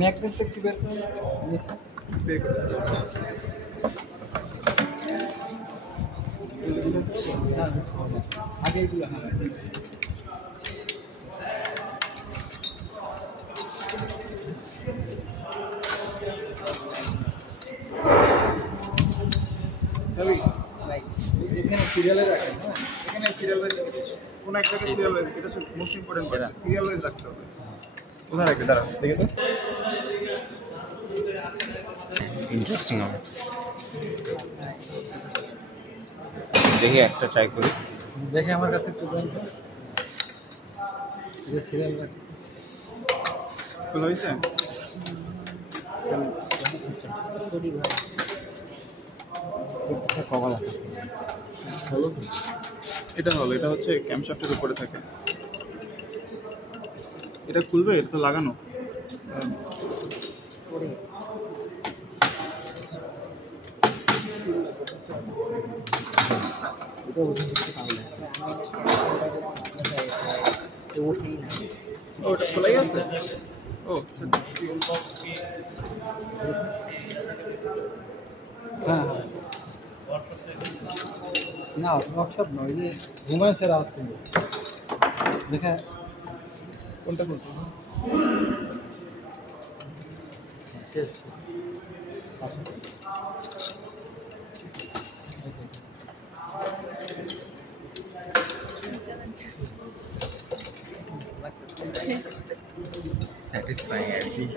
Magnet একটু বের করে বের করে আগে এগুলো হ্যাঁ এখানে সিরিয়ালে রাখেন হ্যাঁ এখানে সিরিয়াল ওয়াইজ কোন একটা সিরিয়াল ওয়াইজ এটা হচ্ছে মোস্ট ইম্পর্টেন্ট সিরিয়াল ওয়াইজ রাখতে হবে কোথায় রাখবে দাঁড়াও দেখে তো ইন্টারেস্টিং হবে দেখি একটা ট্রাই করি দেখে আমার কাছে একটু দেন যে সিরিয়াল রাখি ভালো হয়েছে এটা হলো এটা হচ্ছে ক্যামশাফটের উপরে থাকে এটা খুলবে এটা তো লাগানো ওটা খোলাই আছে ও হ্যাঁ না ওয়ার্কশপ নয় যে হুমায়ুন স্যার আসছেন দেখে কোনটা কোনটা শেষ satisfying actually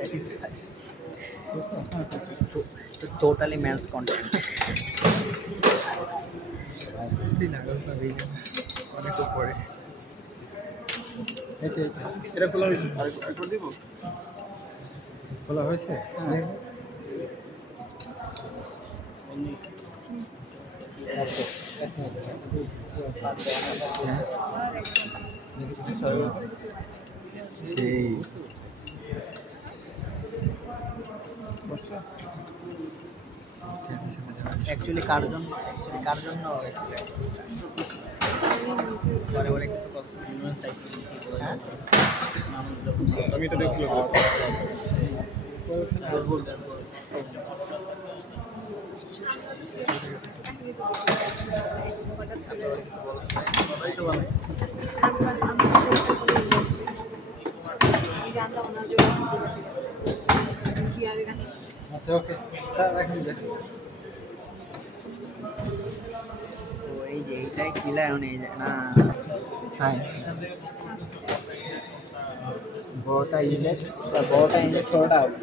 totally men's content অনেক পরে এটা খোলা হয়েছে আরেকবার দিব খোলা হয়েছে সেই actually কার জন্য পরে কিছু কষ্ট আমি এটা দেখতে আচ্ছা ওকে রাখুন দেখুন এই যে এইটাই খিলা এখন এই যে না হ্যাঁ বড়টা ইনলেট ছোটটা হবে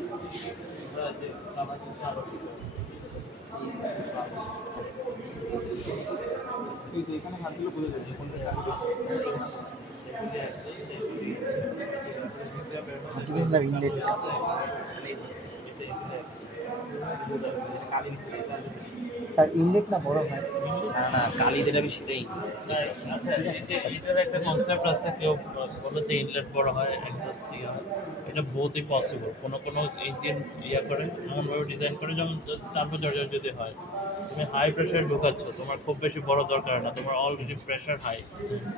এখানে হাত দিলে বোঝা যায় কোনটা আজকে ইনলেট স্যার ইনলেট না বড় হয় না কালি যেটা আমি সেটাই আচ্ছা এটার একটা কনসেপ্ট আছে কেউ বলে যে ইনলেট বড় হয় এক্সস্ট দিয়ে হয় এটা বহুতই পসিবল কোনো ইঞ্জিন করে এমনভাবে ডিজাইন করে যেমন টার্বোচার্জার যদি হয় তুমি হাই প্রেশারে ঢোকাচ্ছ তোমার খুব বেশি বড় দরকার না তোমার অলরেডি প্রেশার হাই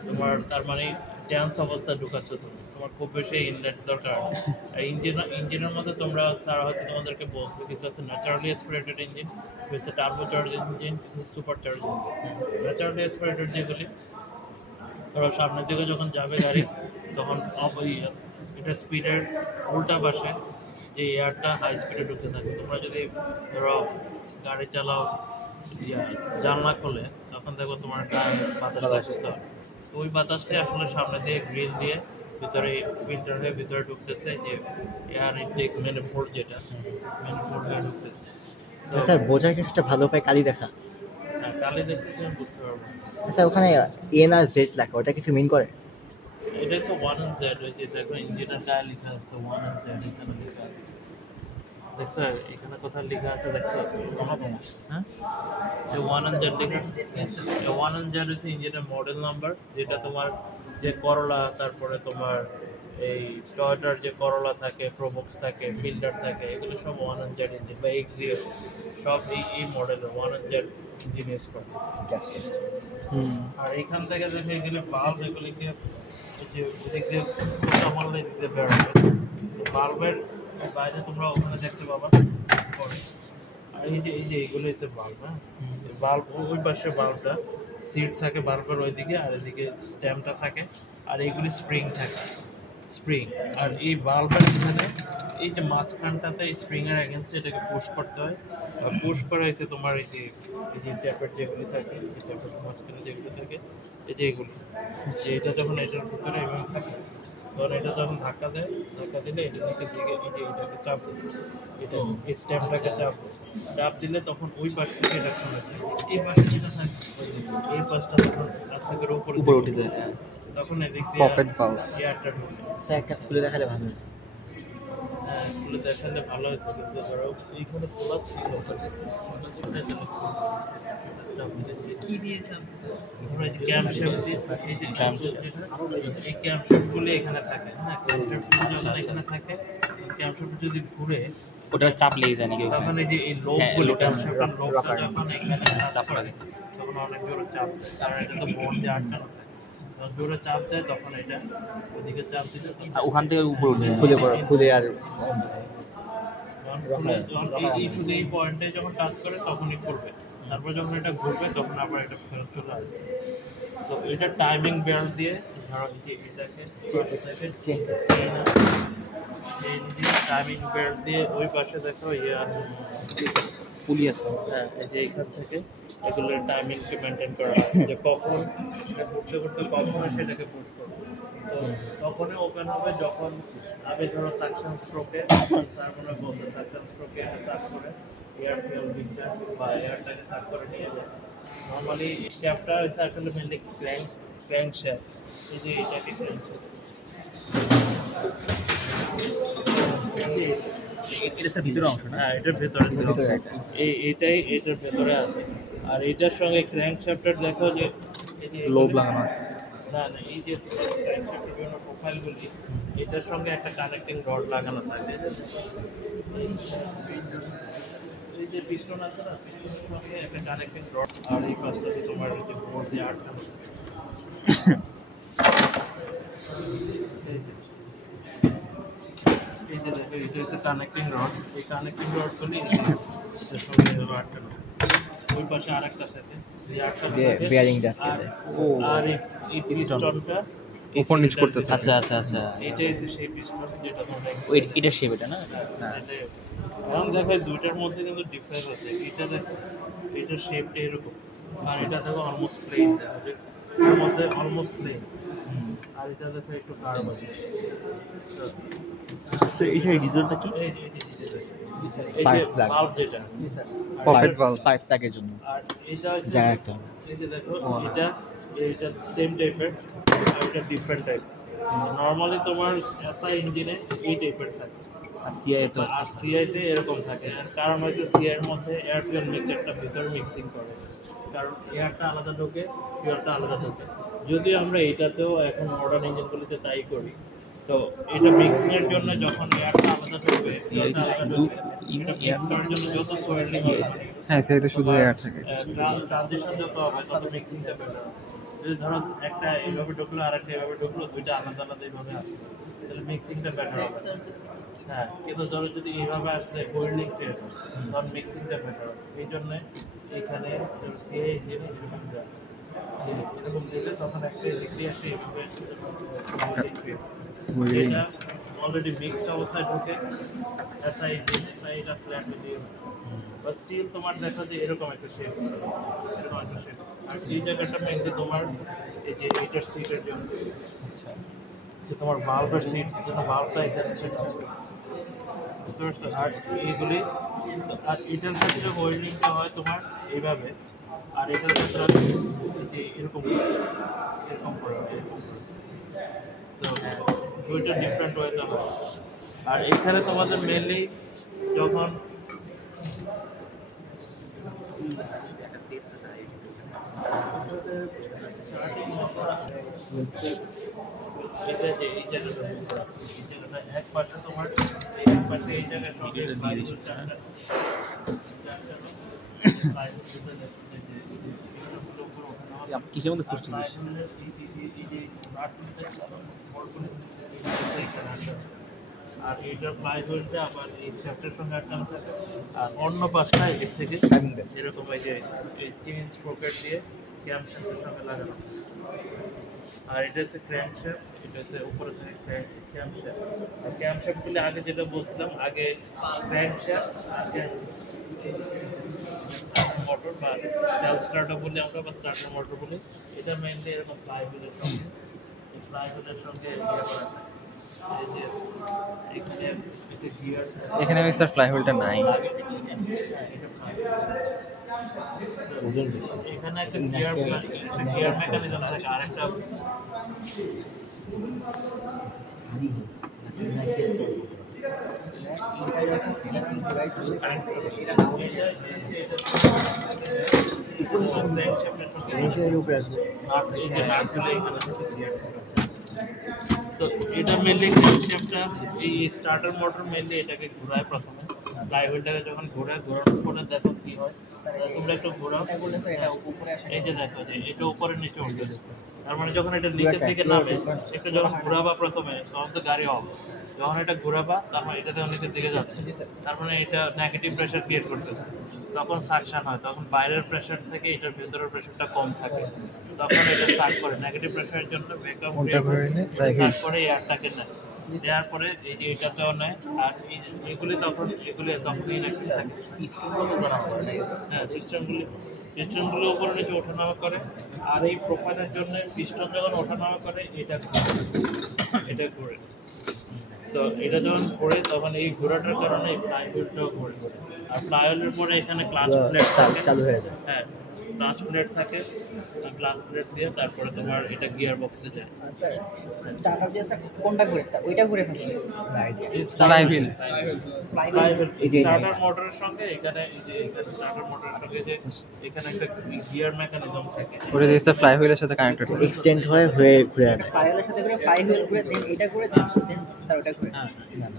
তোমার তার মানে টেন্স অবস্থায় ঢোকাচ্ছ তোমার খুব বেশি ইনলেট দরকার না আর ইঞ্জিনের মধ্যে তোমরা স্যার হয়তো তোমাদেরকে বলছে কিছু আছে ন্যাচারালি অ্যাসপিরেটেড ইঞ্জিন কিছু টার্বোচার্জ ইঞ্জিন কিছু super charge engine naturally aspirated যেগুলি ধরো সামনের দিকে যখন যাবে গাড়ি তখন এটা স্পিডের উল্টা পাশে যে এয়ারটা হাই স্পিডে ঢুকতে থাকে তোমরা যদি ধরো গাড়ি চালাও জানলা খোলে তখন দেখো তোমার গায়ে বাতাস আসছে ওই বাতাসটা আসলে সামনে দিয়ে গ্রিল দিয়ে ভিতরে ফিল্টার হয়ে ভিতরে ঢুকতেছে যে এয়ার ইনটেক ম্যানিফোল্ড যেটা ম্যানিফোল্ড হয়ে ঢুকতেছে স্যার বোঝার চেষ্টা ভালো পায় কালি দেখা হ্যাঁ কালি দেখতেছে বুঝতে পারবো আচ্ছা ওখানে এন আর জেড লেখা ওটা কিছু মিন করে এটা হচ্ছে 1 and Z ওই যে দেখো ইঞ্জিনের গায়ে লেখা আছে 1 and Z এখানে লেখা আছে দেখছো এখানে কোথায় লেখা আছে দেখছো হ্যাঁ যে 1 and Z লেখা আছে 1 and Z হচ্ছে ইঞ্জিনের মডেল নাম্বার যেটা তোমার যে করলা তারপরে তোমার এই টয়োটার যে করলা থাকে প্রোবক্স থাকে ফিল্ডার থাকে এগুলো সব 1 and Z ইঞ্জিন বা এক্সিও সব এই মডেলের 1 and Z ইঞ্জিন ইউজ করে আর এখান থেকে দেখে গেলে বাল্ব এগুলিকে যে দেখতে সামান্য দিতে বেরোবে বাল্বের বাইরে তোমরা ওখানে দেখতে পাবা পরে। আর এই যে এইগুলো হচ্ছে বাল্ব, হ্যাঁ বাল্ব ওই পাশে বাল্বটা সিট থাকে বাল্বের ওইদিকে, আর এদিকে স্ট্যাম্পটা থাকে, আর এইগুলি স্প্রিং থাকে স্প্রিং। আর এই বাল্বের এখানে এই যে মাঝখানটাতে স্প্রিং এর এগেনস্টে এটাকে পুশ করতে হয়, আর পুশ করা হয়েছে তোমার এই যে ট্যাপের যেগুলি থাকে, এই যে ট্যাপের মাঝখানে যেগুলো থাকে, এই যে এগুলি, যে এটা যখন এটার ভিতরে এভাবে থাকে, তখন এটা যখন ধাক্কা দেয়, ধাক্কা দিলে এটা নিচের দিকে এই যে এটাকে চাপ দেবে, এটা এই স্ট্যাম্পটাকে চাপ দিলে তখন ওই পাশ থেকে এটা খুলে যায়। এই পাশে যেটা থাকে এই পাশটা তখন আস্তে করে উপরে উঠে যায়, তখন এদিক দিয়ে পকেট ভালভ এয়ারটা ঢুকে। একটা খুলে দেখালে ভালো হতো। হ্যাঁ খুলে দেখালে ভালো হতো, কিন্তু ধরো এইখানে খোলা ছিল কি দিয়েছেন ধরো এই যে ক্যাম্প শেপ দিয়ে, এই যে ক্যাম্প শেপ, এই ক্যাম্প শেপগুলো এখানে থাকে, হ্যাঁ ক্যাম্প শেপগুলো যখন এখানে থাকে, ক্যাম্প শেপ যদি ঘুরে ওটা চাপ লেগে যায় নাকি? তখন এই যে এই লোকগুলো ক্যাম্প শেপের লোকটা যখন এখানে চাপ লাগে তখন অনেক জোরে চাপ দেয়, কারণ এটা তো বোর্ড দিয়ে আটকানো থাকে, যখন জোরে চাপ দেয় তখন এটা ওদিকে চাপ দিলে ওখান থেকে উপরে উঠে খুলে আর শুধু এই পয়েন্টে যখন টাচ করে তখনই করবে, তারপর যখন এটা ঘুরবে তখন আবার এটা ফেরত চলে আসবে। তো এটা টাইমিং বেল্ট দিয়ে ধরো এই যে এটাকে চেন দিয়ে টাইমিং বেল্ট দিয়ে ওই পাশে দেখো ইয়ে আছে পুলি আছে। হ্যাঁ এই যে এখান থেকে এগুলোর টাইমিংকে মেনটেন করা হয়, যে কখন ঘুরতে ঘুরতে কখন সেটাকে পুশ করবে। তো তখনই ওপেন হবে যখন আমি ধরো সাকশন স্ট্রোকে সার্ভনে বলতে সাকশন স্ট্রোকে এটা সার্ভ করে এয়ার ফিউল দিচ্ছে বা এয়ারটাকে সার্ভ করে নিয়ে যায়। নর্মালি স্ট্যাপটা হচ্ছে আসলে মেনলি ক্র্যাঙ্ক শ্যাফট, এই যে এটাকে ক্র্যাঙ্ক শ্যাফট, এটা ভিতরে অংশ না? হ্যাঁ এটার ভেতরে এইটাই এটার ভেতরে আছে। আর এটার সঙ্গে ক্র্যাঙ্ক শ্যাফটের দেখো যে এই যে লোভ লাগানো আছে। না এই যে ক্র্যাঙ্ক শ্যাফটের বিভিন্ন প্রোফাইলগুলি এটার সঙ্গে একটা কানেক্টিং রড লাগানো থাকে, এই যে পিস্টন আছে না, পিস্টনের সঙ্গে একটা কানেক্টিং রড, আর এই পাশটাতে তোমার এই যে বোর্ড দিয়ে আটকানো থাকে। এই যে দেখো এটা হচ্ছে কানেক্টিং রড, এই কানেক্টিং রডগুলি এটার সঙ্গে এভাবে আটকানো, ওই পাশে আরেকটা থাকে বেয়ারিংটা আর এই পিস্টনটা উপর নিচ করতে থাকে। আচ্ছা আচ্ছা আচ্ছা, এটা হচ্ছে সেই পিস্টন যেটা তোমরা এটা শেপ এটা না? এখন দেখো দুইটার মধ্যে কিন্তু ডিফারেন্স আছে, এটা দেখো এটার শেপটা এরকম, আর এটা দেখো অলমোস্ট প্লেন, এর মধ্যে অলমোস্ট প্লেন, আর এটা দেখো একটু কার্ভ আছে। সো এটা রিজাল্টটা কি? এই যে ভালভ যেটা পকেট ভালভ পাইপ ট্যাগের জন্য, আর এটা যায় একটা। এই যে দেখো এটা সেম টাইপের আর এটা ডিফারেন্ট টাইপ। নর্মালি তোমার এসআই ইঞ্জিনে এই টাইপের থাকে, আর সিআই তো আর সিআইতে এরকম থাকে। আর কারণ হচ্ছে সিআইয়ের মধ্যে এয়ার ফিউল মিক্সচারটা ভিতরে মিক্সিং করে, কারণ এয়ারটা আলাদা ঢোকে ফিউলটা আলাদা ঢোকে। যদিও আমরা এইটাতেও এখন মডার্ন ইঞ্জিনগুলিতে তাই করি, তো এটা মিক্সিং এর জন্য যখন এয়ারটা আলাদা ঢোকে ফিউলটা আলাদা ঢোকে, এটা মিক্স করার জন্য যত সোয়েলিং হবে, হ্যাঁ সেটা শুধু এয়ার থাকে। ট্রানজিশন যত হবে তত মিক্সিংটা বেটার হবে। যদি ধরো একটা এইভাবে ঢুকলো আর একটা এইভাবে ঢুকলো, দুইটা আলাদা আলাদা এইভাবে আসবে, তাহলে মিক্সিংটা বেটার হবে। হ্যাঁ কিন্তু ধরো যদি এইভাবে আসলে ওয়েল্ডিং ক্রিয়েট হয় তখন মিক্সিংটা বেটার হবে। এই জন্য এখানে সিআই ইঞ্জিনে এরকম যায়, এরকম দিলে তখন একটা এদিকে আসে এইভাবে এটা অলরেডি মিক্সড অবস্থায় ঢুকে এসআই ইঞ্জিনে, তাই এটা ফ্ল্যাট দিয়ে বা স্টিল তোমার দেখা যায় এরকম একটা শেপ, এরকম একটা শেপ। আর এই জায়গাটা মেনলি তোমার এই যে এইটার সিটের জন্য, আচ্ছা যে তোমার বাল্বের সিট জন্য বাল্বটা এখানে সেট আছে, বুঝতে পারছো? আর এইগুলি, আর এটার ক্ষেত্রে ওয়েল্ডিংটা হয় তোমার এইভাবে, আর এটার ক্ষেত্রে যে এরকম এরকম করে হয়, এরকম করে। তো দুইটা ডিফারেন্ট ওয়েতে হয়। আর এখানে তোমাদের মেনলি যখন এটা যে এই জায়গাটা এক পাশে তোমার এক পাশে এই জায়গার সঙ্গে কিসের মধ্যে খুঁজতে আর এইটার প্লাইউডটা আবার এই শ্যাফটের সঙ্গে আটকানো থাকে, আর অন্য পাশটা এদিক থেকে এরকম এই যে এই 3 ইঞ্চ পকেট দিয়ে ক্যাম শ্যাফটের সঙ্গে লাগানো। আর এটা হচ্ছে ক্র্যাঙ্ক শ্যাফট, এটা হচ্ছে উপরে থেকে ক্যাম শ্যাফট। আর ক্যাম শ্যাফটগুলি আগে যেটা বলছিলাম, আগে ক্র্যাঙ্ক শ্যাফট আর মোটর বা সেলফ স্টার্টার বলি আমরা, বা স্টার্টার মোটর বলি। এটা মেইনলি এরকম প্লাইউডের সঙ্গে, এই প্লাইউডের সঙ্গে ইয়ে করা থাকে। এই যে এখানে একটা গিয়ার, এখানে আমি স্যার ফ্লাই হুইলটা নাই। এখানে একটা গিয়ার মেকানিজম থাকে, আরেকটা তো এটা মেনলি ক্র্যাঙ্কশ্যাফটটা, এই স্টার্টার মোটর মেনলি এটাকে ঘোরায় প্রথমে। প্লাইউডটাকে যখন ঘোরানোর পরে দেখো কি হয়, তোমরা একটু ঘোরাও, এই যে দেখো যে এটা উপরে নিচে উঠবে। তার মানে যখন এটা নিচের দিকে নামে, একটু যখন ঘোরাবা প্রথমে তখন তো গাড়ি অফ, যখন এটা ঘোরাবা তার মানে এটা যখন নিচের দিকে যাচ্ছে, তার মানে এটা নেগেটিভ প্রেশার ক্রিয়েট করতেছে, তখন সাকশন হয়, তখন বাইরের প্রেশার থেকে এটার ভেতরের প্রেশারটা কম থাকে, তখন এটা সাক করে। নেগেটিভ প্রেশারের জন্য ভ্যাকুয়াম সাক করে এয়ারটাকে নেয়, দেওয়ার পরে এই যে এটাতেও নেয়। আর এগুলি তখন ইনঅ্যাক্টিভ থাকে, হ্যাঁ সিস্টেমগুলো উপরে নিচে ওঠানামা করে। আর এই প্রোফাইলের জন্য পিস্টন যখন ওঠানামা করে এটা ঘুরে। তো এটা যখন ঘোরে তখন এই ঘোরাটার কারণে এই প্লাইউডটাও ঘোরে। আর প্লাইউডের পরে এখানে ক্লাচ প্লেট চালু হয়ে যায়, হ্যাঁ ক্লাচ প্লেট থাকে, ক্লাচ প্লেট দিয়ে তারপরে তোমার এটা গিয়ার বক্সে যায়। স্টার্টার যে স্যার কোনটা ঘুরে স্যার? ওইটা ঘুরে ফেলছে। স্টার্টার মোটরের সঙ্গে এখানে এই যে এখানে স্টার্টার মোটরের সঙ্গে যে এখানে একটা গিয়ার মেকানিজম থাকে, ওটা যে স্যার ফ্লাই হুইলের সাথে কানেক্টেড, এক্সটেন্ড হয়ে ঘুরে আসে। ফ্লাইওয়েলের সাথে করে ফ্লাই হুইল ঘুরে দেন এটা ঘুরে দেন স্যার ওটা ঘুরে। হ্যাঁ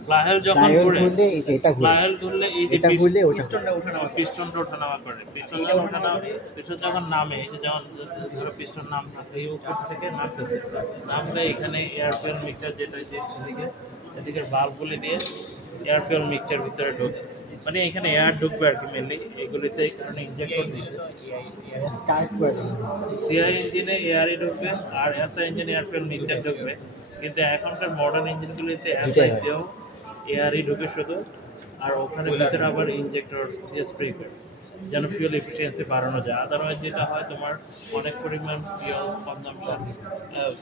প্লাইউড যখন ঘুরে, এই যে এটা ঘুরে, প্লাইউড ঘুরলে এই যে এটা ঘুরলে ওটা পিস্টনটা ওঠানামা করে। পিস্টন যখন নামে, এই যে যখন ধরো পিস্টন নামছে এই উপর থেকে নামতেছে, নামলে এখানে এয়ার ফুয়েল মিক্সচার যেটা এদিকের বাল্বগুলি দিয়ে এয়ার ফুয়েল মিক্সচার ভিতরে ঢোকে, মানে এখানে এয়ার ঢুকবে আর কি মেনলি এগুলিতে, এই কারণে ইনজেক্ট করে দিচ্ছে। স্টার্ট করে সিআই ইঞ্জিনে এয়ারই ঢুকবে আর এসআই ইঞ্জিনে এয়ার ফুয়েল মিক্সচার ঢুকবে, কিন্তু এখনকার মডার্ন ইঞ্জিনগুলিতে এসআই দিয়েও এয়ারই ঢুকে শুধু, আর ওখানে ভিতরে আবার ইনজেক্টর দিয়ে স্প্রে করে যেন ফুয়েল এফিসিয়েন্সি বাড়ানো যায়। আদারওয়াইজ যেটা হয় তোমার অনেক পরিমাণ ফুয়েল কনজাম্পশন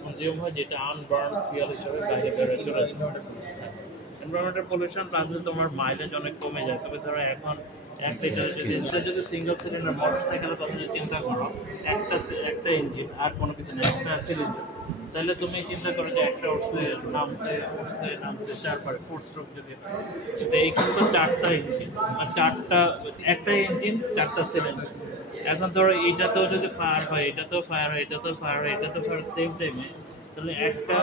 কনজিউম হয়, যেটা আনবার্ন ফুয়েল হিসেবে বাইরে বেরোয় চলে যায়। এনভায়রনমেন্টাল পলিউশন প্লাস তোমার মাইলেজ অনেক কমে যায়। তবে ধরো এখন এক লিটার যদি সিঙ্গেল সিলিন্ডার মোটরসাইকেলের কথা যদি চিন্তা করো, একটা ইঞ্জিন আর কোনো কিছু নেই, একটা সিলিন্ডার, তাহলে তুমি চিন্তা করো যে একটা উঠছে নামছে 4 4 স্ট্রোক যদি হয়, কিন্তু এইখানে তো 4টা ইঞ্জিন, আর একটা ইঞ্জিন 4টা সিলিন্ডার। এখন ধরো এইটাতেও যদি ফায়ার হয়, এটাতেও ফায়ার হয়, এটাতেও ফায়ার হয়, এটাতেও ফায়ার সেম টাইমে, তাহলে একটা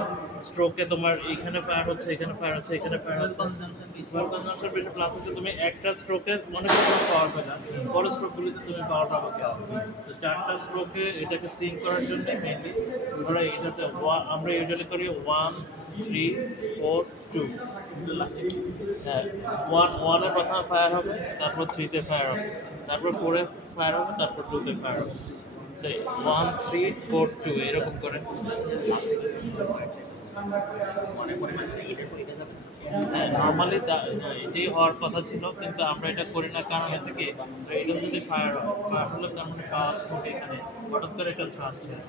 স্ট্রোকে তোমার এখানে ফায়ার হচ্ছে, এখানে ফায়ার হচ্ছে, এখানে ফায়ার হচ্ছে, কনজাম্পশন বেশি, প্লাস হচ্ছে তুমি একটা স্ট্রোকে মনে করো পাওয়ার পেলা, বড় স্ট্রোকগুলিতে তুমি পাওয়ার পাবো কেন? তো 4টা স্ট্রোকে এটাকে সিঙ্ক করার জন্য মেইনলি আমরা এটাতে আমরা ইউজুয়ালি করি 1 3 4 2, হ্যাঁ 1 প্রথমে ফায়ার হবে, তারপর 3-তে ফায়ার হবে, তারপর 4-এ ফায়ার হবে, তারপর 2-তে ফায়ার হবে। 1 3 4 2 এরকম করে হ্যাঁ নর্মালি এটাই হওয়ার কথা ছিল, কিন্তু আমরা এটা করি না। কারণ হচ্ছে কি, এটা যদি ফায়ার হলে তার মানে ফার্স্ট হবে এখানে হঠাৎ করে এটা থ্রাস্ট হয়।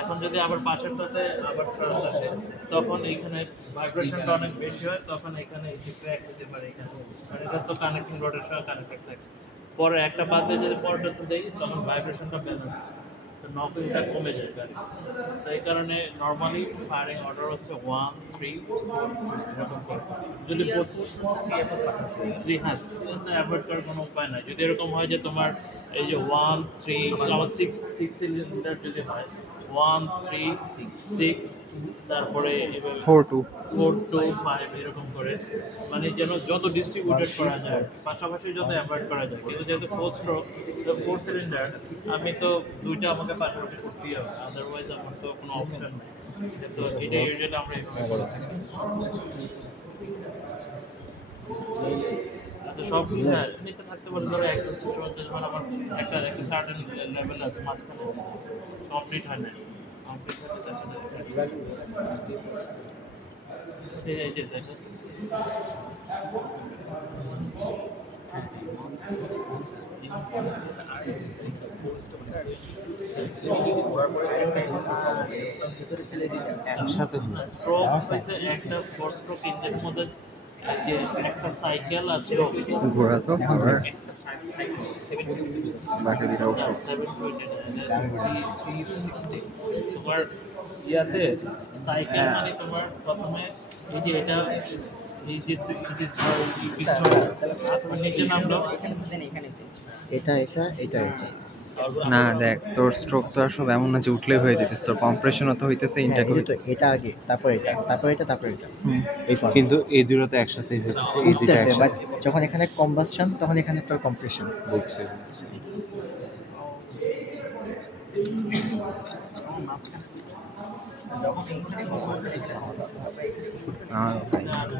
এখন যদি আবার পাশেরটাতে আবার থ্রাস্ট আসে, তখন এইখানে ভাইব্রেশনটা অনেক বেশি হয়, তখন এখানে ক্র্যাক হতে পারে এখানে, কারণ এটা তো কানেক্টিং রডের সঙ্গে কানেক্টেড থাকে। পরে একটা বাদ দিয়ে যদি পরটাতে দেই, তখন ভাইব্রেশনটা ব্যালেন্স, তো নকলিংটা কমে যায় গাড়ি। তো এই কারণে নর্মালি ফায়ারিং অর্ডার হচ্ছে 1 3 4 এরকম করে। যদি হ্যাঁ অ্যাভয়েড করার কোনো উপায় নাই। যদি এরকম হয় যে তোমার এই যে 1 3 আমার 6 সিলিন্ডার যদি হয় 1 3 6 তারপরে 4 2 4 2 5 এরকম করে, মানে যেন যত ডিস্ট্রিবিউটেড করা যায়, পাশাপাশি যত অ্যাভয়েড করা যায়। কিন্তু যেহেতু 4 সিলিন্ডার, আমি তো দুইটা আমাকে পাশাপাশি করতেই হবে, আদারওয়াইজ আমার তো কোনো অপশন নেই। তো এটা ইউজুয়ালি আমরা এভাবে করে থাকি। তো সব নিচে থাকতে পারে, ধরো একটা যখন আমার একটা সার্টেন লেভেল আছে, মাঝখানে কমপ্লিট হয় না, কমপ্লিট হতে সেই এই যে দেখেন একসাথে স্ট্রোক হয়েছে একটা ফোর স্ট্রোক ইঞ্জিনের মধ্যে যে একটা সাইকেল আছে ঘোরা তো আবার একটা সাইকেল বাকি দুটো তোমার ইয়াতে সাইকেল মানে তোমার প্রথমে এই যে এটা এই যে নিচে নামলো এটা এটা এটা এটা না দেখ তোর স্ট্রোক তো আর সব এমন না যে উঠলেই হয়ে যেতেছে, তোর কম্প্রেশনও তো হইতেছে, ইনটেক হ্যাঁ, হইতেছে। এটা আগে তারপর এটা তারপর এটা তারপর এটা এই ফর্ম কিন্তু এই দুটো তো একসাথেই হচ্ছে, এই দুটো বাট একসাথে যখন এখানে কম্বাসশন তখন এখানে তোর কম্প্রেশন বুঝছে।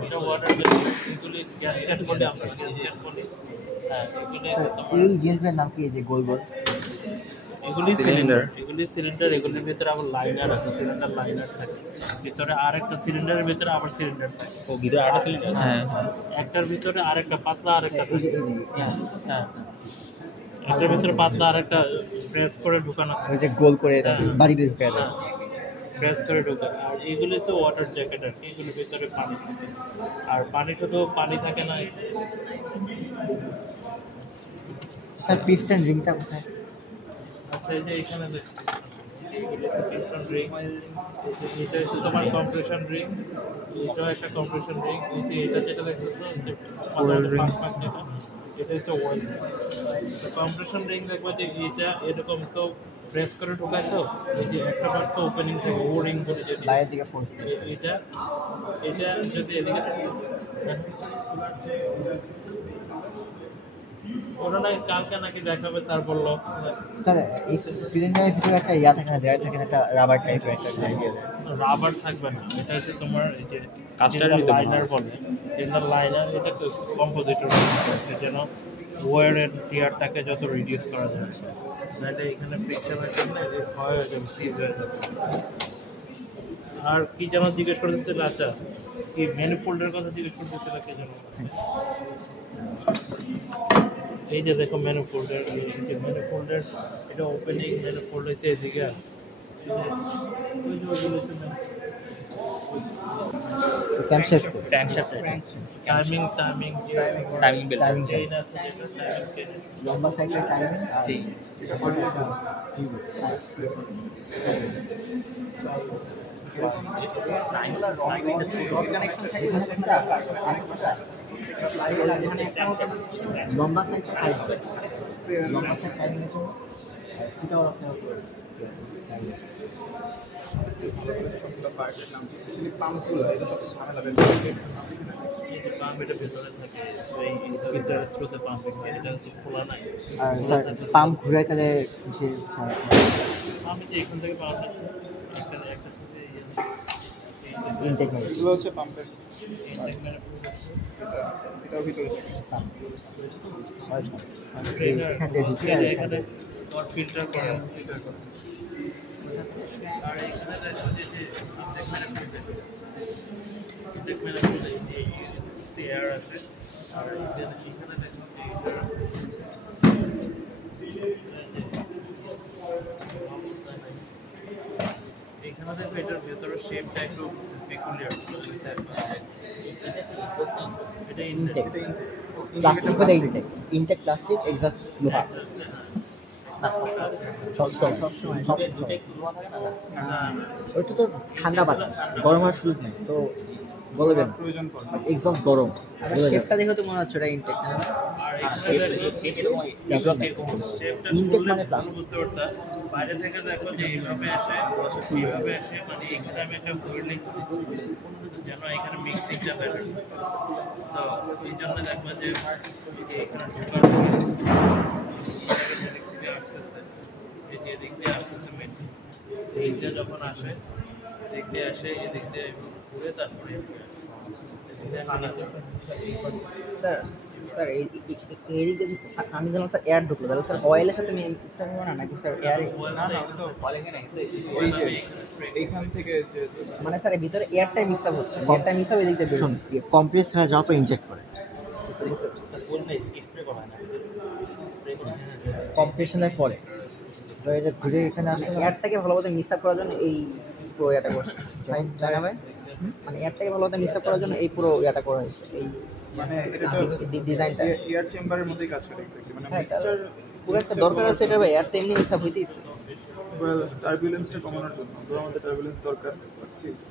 এটা ওয়াটার এগুলি গ্যাসকেট বলে আমরা গ্যাসকেট বলি। হ্যাঁ এগুলি এই জিনিসগুলোর নাম কি, এই যে গোল গোল এগুলি সিলিন্ডার, এগুলি সিলিন্ডার, এগুলির ভিতরে আবার লাইনার আছে, সিলিন্ডার লাইনার থাকে, ভিতরে আরেকটা সিলিন্ডারের ভিতরে আবার সিলিন্ডার থাকে। ও ভিতরে আরেকটা সিলিন্ডার, হ্যাঁ একটার ভিতরে আরেকটা পাতলা আরেকটা এই যে হ্যাঁ একটার ভিতরে পাতলা আরেকটা প্রেস করে ঢুকানো ওই যে গোল করে বাড়িতে ঢুকে দেয়। প্রেস করে ঢুকে। আর এগুলি হচ্ছে ওয়াটার জ্যাকেট আর কি, এগুলির ভিতরে পানি থাকে। আর পানি শুধু পানি থাকে না, স্যার পিস্টন রিংটা কোথায়? আচ্ছা এই যে এখানে দেখছি পিস্টন রিং, এটা হচ্ছে তোমার কম্প্রেশন রিং, এটা একটা কম্প্রেশন রিং, এটা যেটা দেখছো যে পাঁচ যেটা এটা হচ্ছে ওয়েল রিং। তো কম্প্রেশন রিং দেখবো যে এটা এরকম তো প্রেস করে ঢোকায়, তো এই যে একটা বার তো ওপেনিং থাকে ও রিং বলে যেটা, বাইরের দিকে ফোর্স এটা এটা যদি এদিকে ওটা নাকি কালকে নাকি দেখাবে স্যার বললো। স্যার এই সিলিন্ডারের ভিতরে একটা ইয়া থাকে না, জায়গা থাকে না, একটা রাবার টাইপের একটা জায়গা। রাবার থাকবে না, এটা হচ্ছে তোমার এই যে কাস্টার লাইনার বলে, জেনারেল লাইনার, এটা কম্পোজিটর যেন ওয়ার এন্ড টিয়ারটাকে যত রিডিউস করা যায়, নাহলে এখানে ফ্রিকশনের জন্য ক্ষয় হয়ে যাবে, সিজ হয়ে যাবে। আর কি যেন জিজ্ঞেস করতেছিল, আচ্ছা কি ম্যানিফোল্ডের কথা জিজ্ঞেস করতেছিল কে যেন? এই যে দেখো ম্যানিফোল্ডের, এই যে ম্যানিফোল্ডের এটা ওপেনিং ম্যানিফোল্ড হয়েছে এদিকে, ওই যে ওইগুলো ক্যাম্পশেফট টাইমিং বেল, এই না আছে যেটা টাইমিং লম্বা সাইকেল টাইমিং জি লম্বা সাইকেল টাইমিং, লম্বা সাইকেল টাইমিংয়ের জন্য সেটাও সবগুলো পার্টের নাম স্পেশালি পাম্পগুলো, এটা সবচেয়ে ঝামেলা বের এই যে পাম্প এটা ভেতরে থাকে, এই ফিল্টারের থ্রুতে পাম্প, এটা হচ্ছে খোলা নাই। আর স্যার পাম্প ঘুরাই তাহলে সে আমি যে এখান থেকে পাম্প আছে একটা একটা ইনটেক এগুলো হচ্ছে পাম্পের, এটাও ভিতরে এখানে ফিল্টার করা, আর এখানে দেখো যে এয়ার আছে, আর এখানে দেখো এখানে দেখো এটার ভেতরের শেপটা একটু পেকুলিয়ার, এটা ইনটেক প্লাস্টিক হলে ইনটেক, ইনটেক প্লাস্টিক এক্সাক্ট লোহা সবসময় ওইটা তো ঠান্ডা বাতাস, গরম হওয়ার সুযোগ নেই তো বলবে না, প্রয়োজন পড়ে। একদম গরম। শেপটা দেখে তো মনে হচ্ছে ওটা ইনটেক না? ইনটেক মানে প্লাস্টিক। বুঝতে পারতাম বাইরে থেকে দেখো যে এইভাবে আসে মানে এখানে আমি একটা বইলিং যেন এখানে মিক্সিংটা বেটার, তো এই জন্য দেখবো যে এখানে ঢোকার পরে আসতেছে, এই যে দিক দিয়ে আসতেছে মেন, এইটা যখন আসে এদিক দিয়ে আসে এদিক দিয়ে ঘুরে তারপরে স্যার স্যার এই দিকে আমি জানলাম স্যার এয়ার ঢুকলো তাহলে স্যার অয়েলের সাথে আমি ইচ্ছা করবো না নাকি স্যার এয়ারে না না আমি তো এই যে এইখান থেকে যে মানে স্যার এর ভিতরে এয়ারটাই মিক্স আপ হচ্ছে এয়ারটা মিক্স আপ এদিক দিয়ে বের শোন হচ্ছে কম্প্রেস হয়ে যাওয়ার পর ইনজেক্ট করে কম্প্রেশনের পরে তো এই যে ঘুরে এখানে আসলে এয়ারটাকে ভালোভাবে মিক্স আপ করার জন্য এই পুরো ইয়াটা করছে জানা ভাই মানে এয়ারটাকে ভালোভাবে মিক্স আপ করার জন্য এই পুরো ইয়াটা করা হয়েছে এই মানে এটা তো ডিজাইনটা এয়ার চেম্বারের মধ্যেই কাজ করে এক্স্যাক্টলি মানে হ্যাঁ মিক্সচার পুরো একটা দরকার আছে এটা ভাই এয়ারটা এমনি মিক্স আপ হইতেইছে ওয়েল টার্বুলেন্সটা কমানোর জন্য ধরো আমাদের টার্বুলেন্স দরকার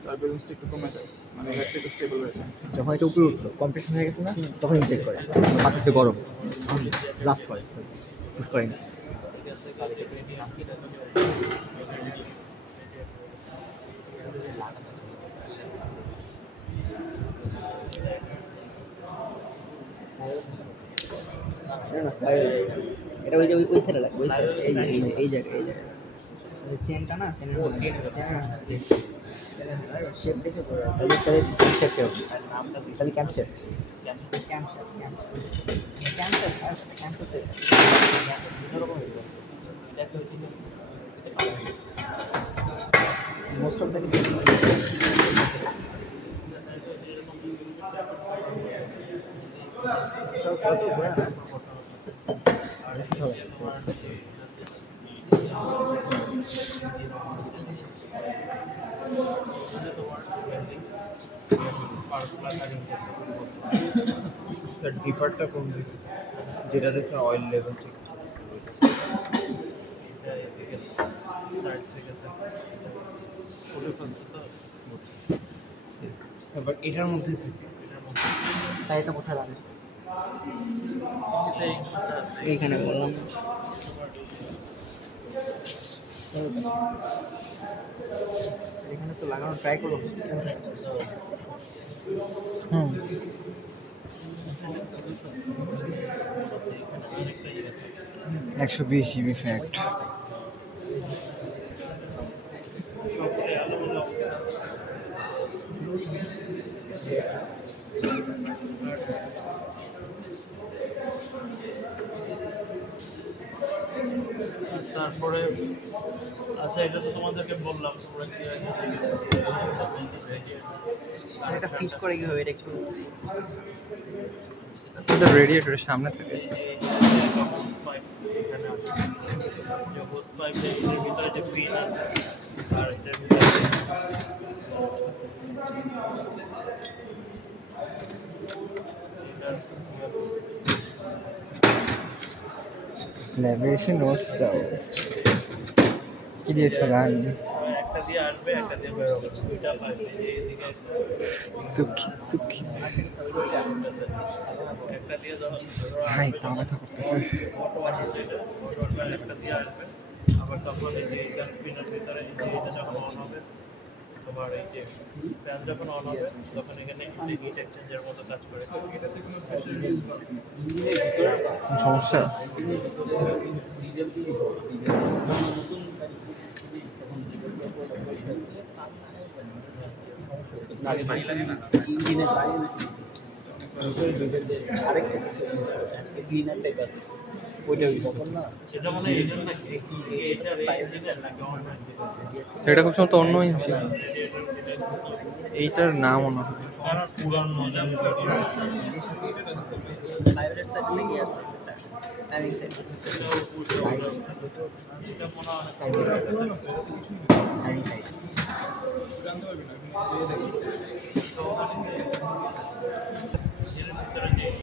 টার্বুলেন্সটা একটু কমে যায় মানে এয়ারটা একটু স্টেবল হয়ে যায় যখন এটা উপরে উঠলো কম্প্রেশন হয়ে গেছে না তখন ইনজেক্ট করে বাতাসে গরম ব্লাস্ট করে পুশ করে না এটা ওই যে ওই সাইডে লাগবে ওই সাইডে এই জায়গায় ওই চেনটা না চেনের শেপ দেখে তাহলে শেপ হবে তাহলে camp shape most of the sir ডিপারটা কোন দিকে যেটাতে sir oil level check but এটার মধ্যে সাইডটা কোথায় লাগে এইখানে বললাম এখানে তো লাগানো ট্রাই করো হুম 120 জিবি ফ্যাক্ট তারপরে আচ্ছা এটা তো তোমাদেরকে বললাম তোমরা কি এটা ফিট করে কিভাবে এটা একটু এটা রেডিয়েটরের সামনে থাকে হোস পাইপ এর ভিতরে যে পিন আছে আর এটার ভিতরে ল্যাবে নোটস দাও কি দিয়েছো গান একটা দিয়ে আসবে একটা দিয়ে বের হবে দুইটা পাইপ এইদিকে দুঃখিত একটা দিয়ে যখন হাই পা ব্যথা করতেছে একটা দিয়ে আসবে আবার তখন এই যে এইটার পিনের ভিতরে এটা যখন অন হবে তোমার এই যে ফ্যান যখন অন হবে তখন এখানে হিট এক্সচেঞ্জের মতো কাজ করে এটাতে কোনো প্রেসার ইউজ করে সমস্যা সেটা মানে এটা না এটা রেঞ্জের না এটা খুব সম্ভবত অন্য ইঞ্জিন এইটার নাম মনে হয় কারণ পুরানো লাইব্রেরির সাইড থেকে আছে টাইমিং সাইড এটা মনে হয় টাইমিং সাইড জানতে পারবি না তো